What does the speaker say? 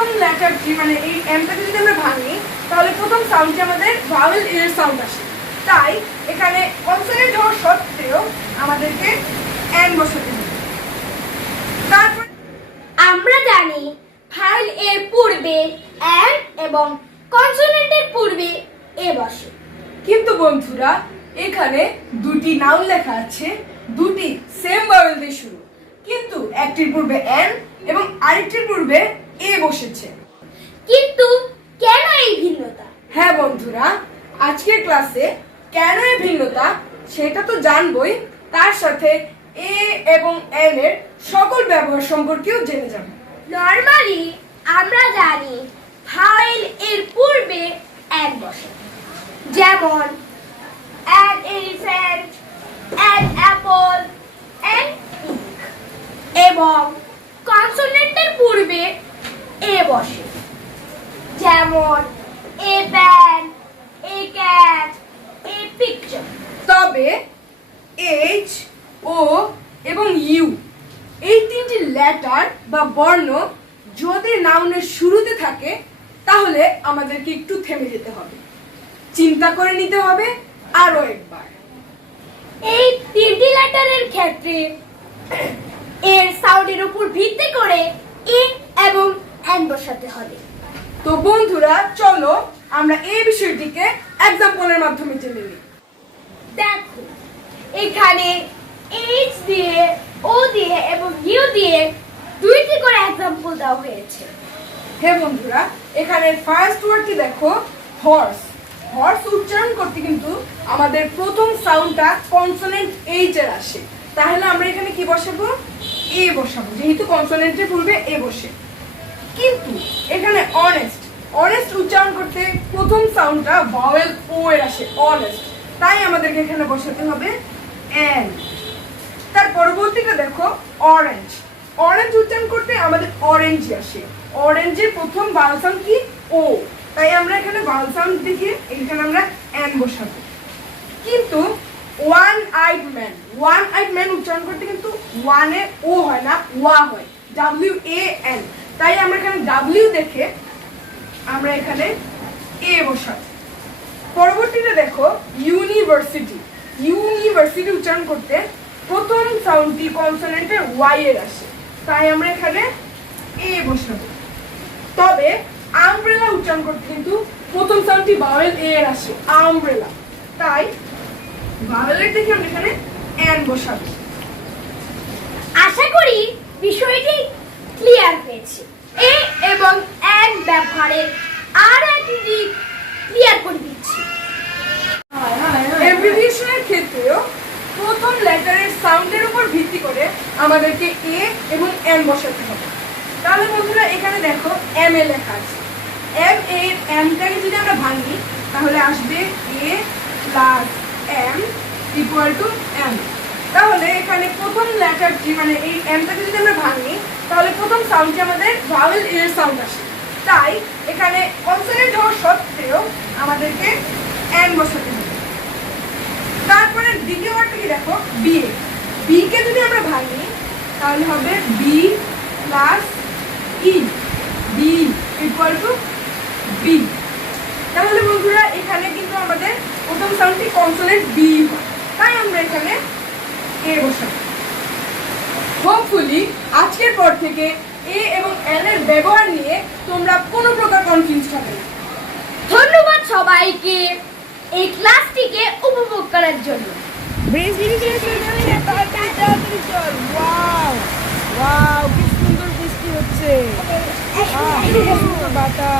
প্রথম লেটারটি মানে এই এমটাকে যদি আমরা ভাঙি তাহলে প্রথম সাউন্ডটি আমাদের? ভাওয়েল এর সাউন্ড আসে। তাই এখানে কনসোনেন্ট হওয়া সত্ত্বেও আমাদেরকে এন বসাতে হবে। তারপর আমরা জানি ফাইল এর পূর্বে এন এবং কনসোনেন্টের পূর্বে এ বসে। কিন্তু বন্ধুরা এখানে দুটি নাউন লেখা আছে দুটি সেম ভাওয়েল দিয়ে শুরু। কিন্তু একটির পূর্বে এন এবং আরেকটির পূর্বে এ বসেছে। কিন্তু কেন এই ভিন্নতা? হ্যাঁ বন্ধুরা আজকের ক্লাসে কেন এই ভিন্নতা সেটা তো জানবই। তার সাথে এ এবং এন এর সকল ব্যবহার সম্পর্কেও জেনে যাব। নরমালি আমরা জানি ফাইল এর পূর্বে এক বসে। যেমন elephant an apple an ink এবং বসে। যেমন a pan a cat a picture. তবে এইচ ও এবং ইউ এই তিনটি লেটার বা বর্ণ যদি নাউনের শুরুতে থাকে তাহলে আমাদেরকে একটু থেমে যেতে হবে। চিন্তা করে নিতে হবে আরও একবার। এই তিনটি লেটারের ক্ষেত্রে এর সাউন্ডের উপর ভিত্তি করে এ এবং এন বসাতে হবে তো বন্ধুরা চলো আমরা এই বিষয়টিকে এক্সাম্পলের মাধ্যমে জেনে নিই। দেখো এখানে এইচ দিয়ে ও দিয়ে এবং ইউ দিয়ে দুইটি করে এক্সাম্পল দেওয়া হয়েছে। হে বন্ধুরা এখানে ফার্স্ট ওয়ার্ডটি দেখো হর্স হর্স উচ্চারণ করতে কিন্তু আমাদের প্রথম সাউন্ডটা কনসোনেন্ট এইচ এর আসে। তাহলে আমরা এখানে কি বসাবো? এ বসাবো। যেহেতু কনসোনেন্টের পূর্বে এ বসে। কিন্তু এখানে অনেস্ট অনেস্ট উচ্চারণ করতে প্রথম সাউন্ডটা ভাওয়েল ও এর আসে অনেস্ট তাই আমাদেরকে এখানে বসাতে হবে এন তার পরবর্তীটা দেখো অরেঞ্জ অরেঞ্জ উচ্চারণ করতে আমাদের অরেঞ্জ আসে। অরেঞ্জের প্রথম বাল সাউন্ড কি? ও তাই আমরা এখানে বাল সাউন্ড দেখে এখানে আমরা এন বসাবো। কিন্তু one eyed man one eyed man উচ্চারণ করতে কিন্তু ওয়ানে ও হয় না, ওয়া হয়। ডাব্লিউ এ এন তাই আমরা এখানে ডাব্লিউ দেখে আমরা এখানে এ বসাবো পরবর্তীতে দেখো ইউনিভার্সিটি ইউনিভার্সিটি উচ্চারণ করতে প্রথম সাউন্ডটি কনসোনেন্টের ওয়াই এর আসে। তাই আমরা এখানে এ বসাবো। তবে আমব্রেলা উচ্চারণ করতে কিন্তু প্রথম সাউন্ডটি ভাওয়েল এ এর আসে আমব্রেলা তাই ভাওয়েলের থেকে আমরা এখানে এন বসাবো। আশা করি বিষয়টি ক্লিয়ার হয়েছে। এ এবং এন ব্যবহারের আর একটি ক্লিয়ার করে দিচ্ছি। এভ্রিভিয়েশনের ক্ষেত্রেও প্রথম লেটারের সাউন্ডের উপর ভিত্তি করে আমাদেরকে এ এবং এম বসাতে হবে। তাহলে বন্ধুরা, এখানে দেখো এম এ লেখা আছে। এম এর এমটাকে যদি আমরা ভাঙি, তাহলে আসবে A plus M equal to M তাহলে এখানে প্রথম লেটারটি মানে এই এমটাকে যদি আমরা ভাঙি, তাহলে প্রথম সাউন্ডটি আমাদের ভাওয়েল এর সাউন্ড আসে। তাই এখানে কনসোনেন্ট হওয়া সত্ত্বেও আমাদেরকে এন বসাতে হবে। তারপরে দ্বিতীয় ওয়ার্ডটা কি দেখো বি বি কে যদি আমরা ভাঙি, তাহলে হবে B plus E B equal to B তাহলে বন্ধুরা, এখানে কিন্তু আমাদের প্রথম সাউন্ডটি কনসোনেন্ট বি তাই আমরা এখানে এ বসাবো। হোপফুলি আজকের পর থেকে এ এবং এল এর ব্যবহার নিয়ে তোমরা কোনো প্রকার কনফিউজ হবে না। ধন্যবাদ সবাইকে এই ক্লাসটিকে উপভোগ করার জন্য। ওয়াও কি সুন্দর বৃষ্টি হচ্ছে। আহ, কি সুন্দর বাতাস।